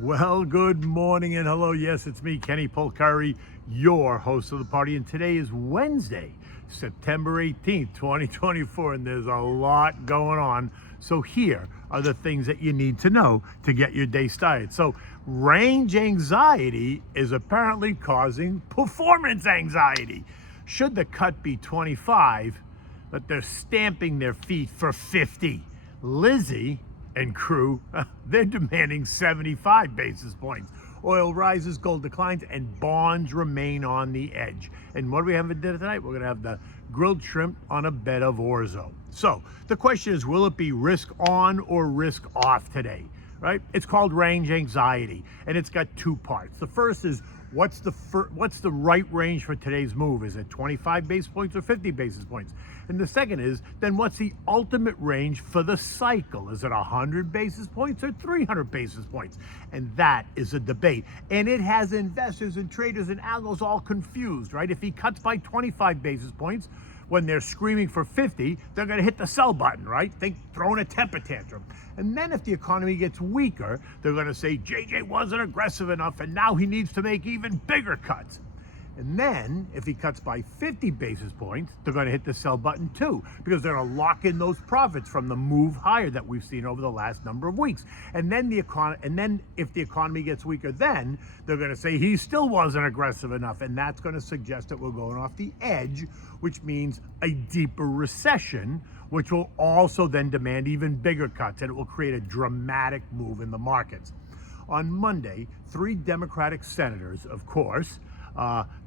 Well, good morning and hello. Yes, it's me, Kenny Polcari, your host of the party. And today is Wednesday, September 18th, 2024. And there's a lot going on. So here are the things that you need to know to get your day started. So range anxiety is apparently causing performance anxiety. Should the cut be 25, but they're stamping their feet for 50. Lizzie and crew, they're demanding 75 basis points. Oil rises, gold declines, and bonds remain on the edge. And what do we have for dinner tonight? We're going to have the grilled shrimp on a bed of orzo. So the question is, will it be risk on or risk off today? Right? It's called range anxiety, and it's got two parts. The first is, what's the right range for today's move? Is it 25 basis points or 50 basis points? And the second is, then what's the ultimate range for the cycle? Is it 100 basis points or 300 basis points? And that is a debate. And it has investors and traders and algos all confused, right? If he cuts by 25 basis points, when they're screaming for 50, they're going to hit the sell button, right? Think throwing a temper tantrum. And then if the economy gets weaker, they're going to say JJ wasn't aggressive enough and now he needs to make even bigger cuts. And then if he cuts by 50 basis points, they're going to hit the sell button too, because they're going to lock in those profits from the move higher that we've seen over the last number of weeks. And then if the economy gets weaker, then they're going to say he still wasn't aggressive enough, and that's going to suggest that we're going off the edge, which means a deeper recession, which will also then demand even bigger cuts, and it will create a dramatic move in the markets. On Monday, 3 Democratic senators, of course,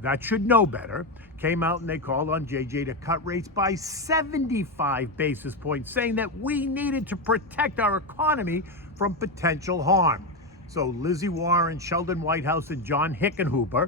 that should know better, came out and they called on JJ to cut rates by 75 basis points, saying that we needed to protect our economy from potential harm. So Lizzie Warren, Sheldon Whitehouse, and John Hickenlooper,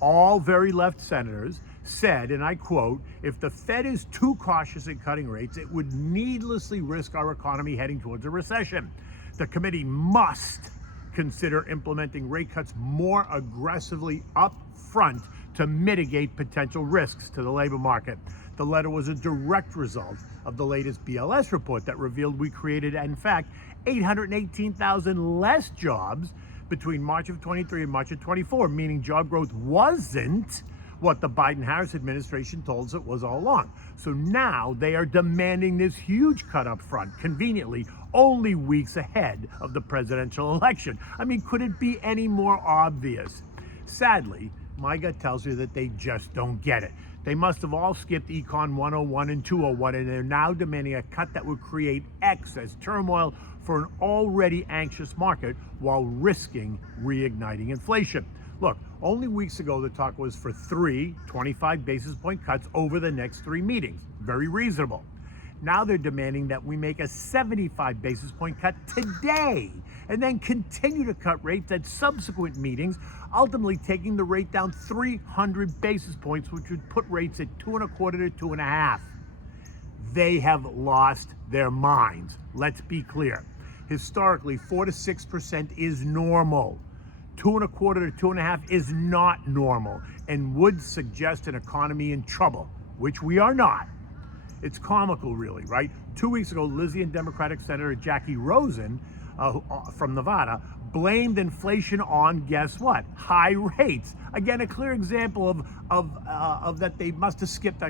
all very left senators, said, and I quote, if the Fed is too cautious in cutting rates, it would needlessly risk our economy heading towards a recession. The committee must consider implementing rate cuts more aggressively up front to mitigate potential risks to the labor market. The letter was a direct result of the latest BLS report that revealed we created, in fact, 818,000 less jobs between March of 23 and March of 24, meaning job growth wasn't what the Biden-Harris administration told us it was all along. So now they are demanding this huge cut up front, conveniently only weeks ahead of the presidential election. I mean, could it be any more obvious? Sadly, my gut tells me that they just don't get it. They must have all skipped Econ 101 and 201, and they're now demanding a cut that would create excess turmoil for an already anxious market while risking reigniting inflation. Look, only weeks ago the talk was for 3 25 basis point cuts over the next 3 meetings. Very reasonable. Now they're demanding that we make a 75 basis point cut today and then continue to cut rates at subsequent meetings, ultimately taking the rate down 300 basis points, which would put rates at 2.25 to 2.5. They have lost their minds. Let's be clear. Historically, 4 to 6% is normal. 2.25 to 2.5 is not normal and would suggest an economy in trouble, which we are not. It's comical, really, right? 2 weeks ago, Lizzie and Democratic Senator Jackie Rosen from Nevada blamed inflation on, guess what? High rates. Again, a clear example of that they must have skipped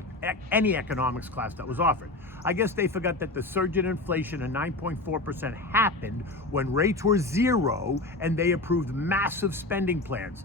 any economics class that was offered. I guess they forgot that the surge in inflation of 9.4% happened when rates were 0 and they approved massive spending plans.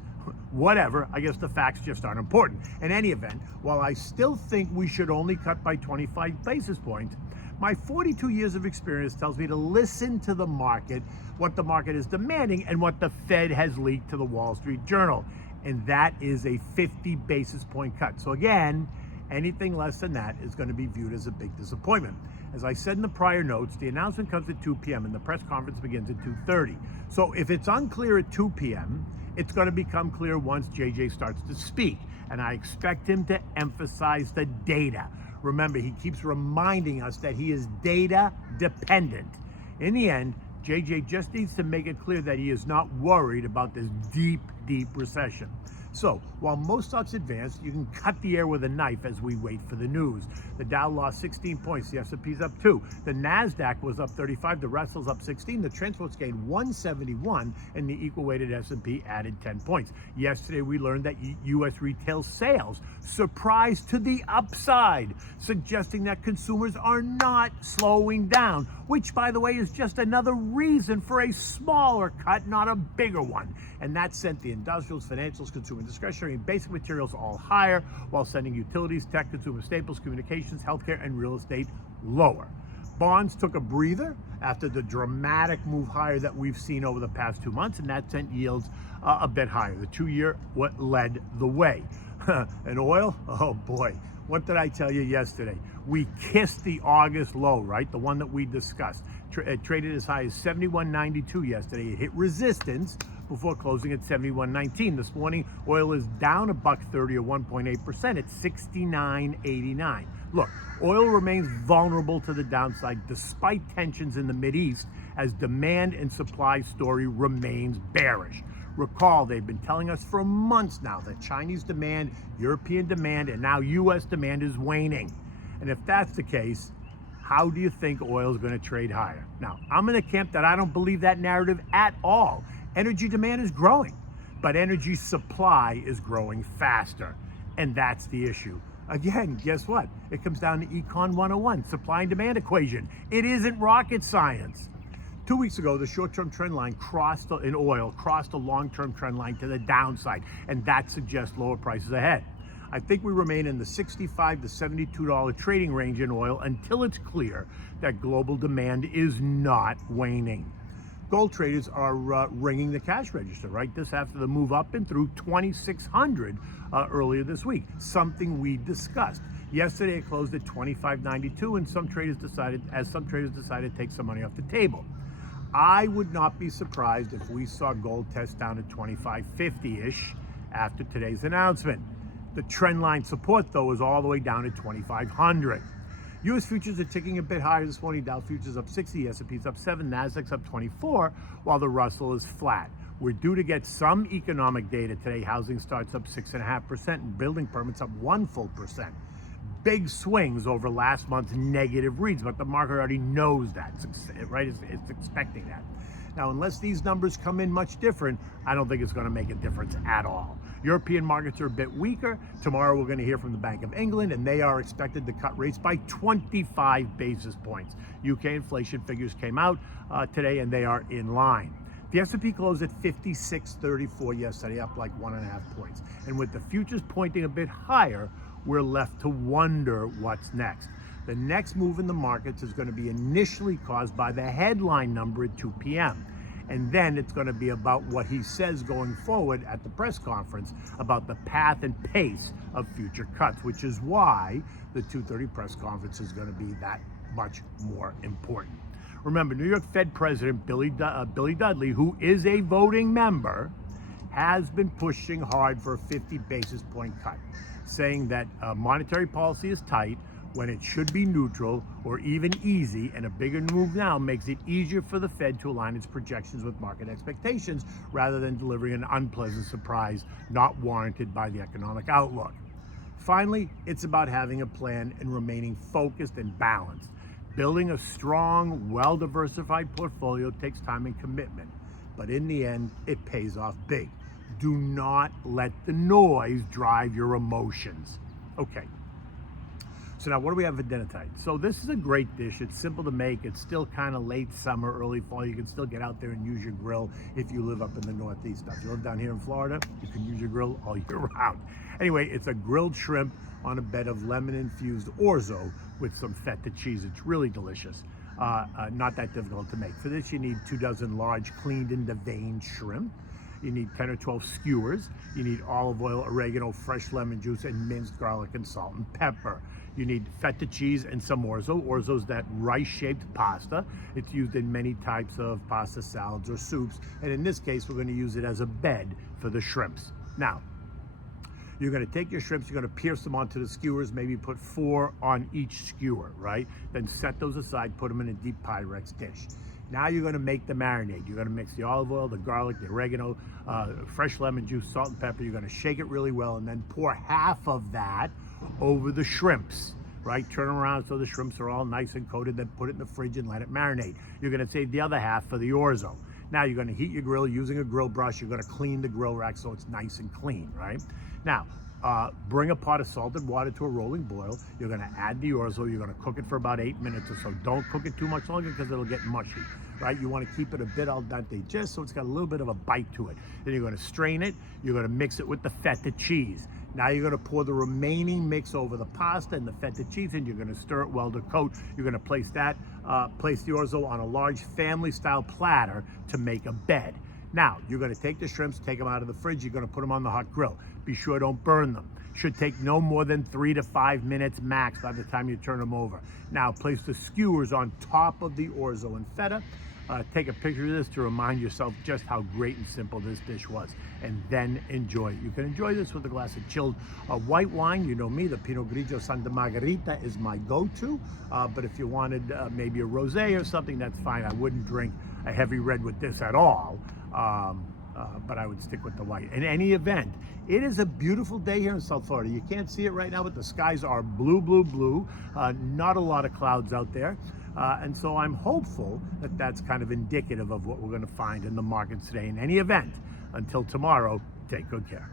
Whatever, I guess the facts just aren't important. In any event, while I still think we should only cut by 25 basis points, my 42 years of experience tells me to listen to the market, what the market is demanding, and what the Fed has leaked to the Wall Street Journal. And that is a 50 basis point cut. So again, anything less than that is going to be viewed as a big disappointment. As I said in the prior notes, the announcement comes at 2 p.m. and the press conference begins at 2:30. So if it's unclear at 2 p.m., it's going to become clear once JJ starts to speak. And I expect him to emphasize the data. Remember, he keeps reminding us that he is data dependent. In the end, JJ just needs to make it clear that he is not worried about this deep, deep recession. So while most stocks advanced, you can cut the air with a knife as we wait for the news. The Dow lost 16 points, the S&P's up 2. The NASDAQ was up 35, the Russell's up 16, the transports gained 171, and the equal-weighted S&P added 10 points. Yesterday we learned that U.S. retail sales surprised to the upside, suggesting that consumers are not slowing down, which, by the way, is just another reason for a smaller cut, not a bigger one. And that sent the industrials, financials, consumer discretionary, and basic materials all higher, while sending utilities, tech, consumer staples, communications, healthcare, and real estate lower. Bonds took a breather after the dramatic move higher that we've seen over the past 2 months, and that sent yields a bit higher. The 2-year led the way. And oil, oh boy, what did I tell you yesterday? We kissed the August low, right? The one that we discussed. It traded as high as 71.92 yesterday. It hit resistance before closing at 71.19. This morning, oil is down $1.30 or 1.8% at 69.89. Look, oil remains vulnerable to the downside despite tensions in the Mideast, as demand and supply story remains bearish. Recall, they've been telling us for months now that Chinese demand, European demand, and now U.S. demand is waning. And if that's the case, how do you think oil is going to trade higher? Now, I'm in the camp that I don't believe that narrative at all. Energy demand is growing, but energy supply is growing faster. And that's the issue. Again, guess what? It comes down to Econ 101, supply and demand equation. It isn't rocket science. 2 weeks ago, the short-term trend line in oil crossed a long-term trend line to the downside, and that suggests lower prices ahead. I think we remain in the $65 to $72 trading range in oil until it's clear that global demand is not waning. Gold traders are ringing the cash register, right? This after the move up and through 2,600 earlier this week, something we discussed. Yesterday it closed at 25.92, and some traders decided to take some money off the table. I would not be surprised if we saw gold test down at 25.50-ish after today's announcement. The trend line support, though, is all the way down at 2,500. U.S. futures are ticking a bit higher this morning. Dow futures up 60, S&P's up 7, NASDAQ's up 24, while the Russell is flat. We're due to get some economic data today. Housing starts up 6.5%, and building permits up 1 full percent. Big swings over last month's negative reads, but the market already knows that, right? It's expecting that. Now, unless these numbers come in much different, I don't think it's going to make a difference at all. European markets are a bit weaker. Tomorrow we're going to hear from the Bank of England, and they are expected to cut rates by 25 basis points. UK inflation figures came out today, and they are in line. The S&P closed at 56.34 yesterday, up like 1.5 points. And with the futures pointing a bit higher, we're left to wonder what's next. The next move in the markets is going to be initially caused by the headline number at 2 p.m. And then it's going to be about what he says going forward at the press conference about the path and pace of future cuts, which is why the 2:30 press conference is going to be that much more important. Remember, New York Fed President Billy Dudley, who is a voting member, has been pushing hard for a 50 basis point cut, saying that monetary policy is tight when it should be neutral or even easy, and a bigger move now makes it easier for the Fed to align its projections with market expectations rather than delivering an unpleasant surprise not warranted by the economic outlook. Finally, it's about having a plan and remaining focused and balanced. Building a strong, well-diversified portfolio takes time and commitment, but in the end, it pays off big. Do not let the noise drive your emotions. Okay. So now what do we have for dinner tonight? So this is a great dish. It's simple to make. It's still kind of late summer, early fall. You can still get out there and use your grill if you live up in the Northeast. Now, if you live down here in Florida, you can use your grill all year round. Anyway, it's a grilled shrimp on a bed of lemon-infused orzo with some feta cheese. It's really delicious. Not that difficult to make. For this, you need 2 dozen large, cleaned and deveined shrimp. You need 10 or 12 skewers. You need olive oil, oregano, fresh lemon juice, and minced garlic and salt and pepper. You need feta cheese and some orzo. Orzo is that rice-shaped pasta. It's used in many types of pasta salads or soups. And in this case, we're going to use it as a bed for the shrimps. Now, you're going to take your shrimps, you're going to pierce them onto the skewers, maybe put 4 on each skewer, right? Then set those aside, put them in a deep Pyrex dish. Now you're going to make the marinade. You're going to mix the olive oil, the garlic, the oregano, fresh lemon juice, salt and pepper. You're going to shake it really well and then pour half of that over the shrimps, right? Turn them around so the shrimps are all nice and coated, then put it in the fridge and let it marinate. You're going to save the other half for the orzo. Now you're going to heat your grill using a grill brush. You're going to clean the grill rack so it's nice and clean, right? Now, bring a pot of salted water to a rolling boil. You're going to add the orzo. You're going to cook it for about 8 minutes or so. Don't cook it too much longer because it'll get mushy, right? You want to keep it a bit al dente just so it's got a little bit of a bite to it. Then you're going to strain it. You're going to mix it with the feta cheese. Now you're going to pour the remaining mix over the pasta and the feta cheese, and you're going to stir it well to coat. You're going to place the orzo on a large family-style platter to make a bed. Now, you're going to take the shrimps, take them out of the fridge. You're going to put them on the hot grill. Be sure don't burn them. Should take no more than 3 to 5 minutes max by the time you turn them over. Now, place the skewers on top of the orzo and feta. Take a picture of this to remind yourself just how great and simple this dish was, and then enjoy it. You can enjoy this with a glass of chilled white wine. You know me, the Pinot Grigio Santa Margherita is my go-to, but if you wanted maybe a rosé or something, that's fine. I wouldn't drink a heavy red with this at all, but I would stick with the white. In any event, it is a beautiful day here in South Florida. You can't see it right now, but the skies are blue, blue, blue. Not a lot of clouds out there. And so I'm hopeful that that's kind of indicative of what we're going to find in the markets today. In any event, until tomorrow, take good care.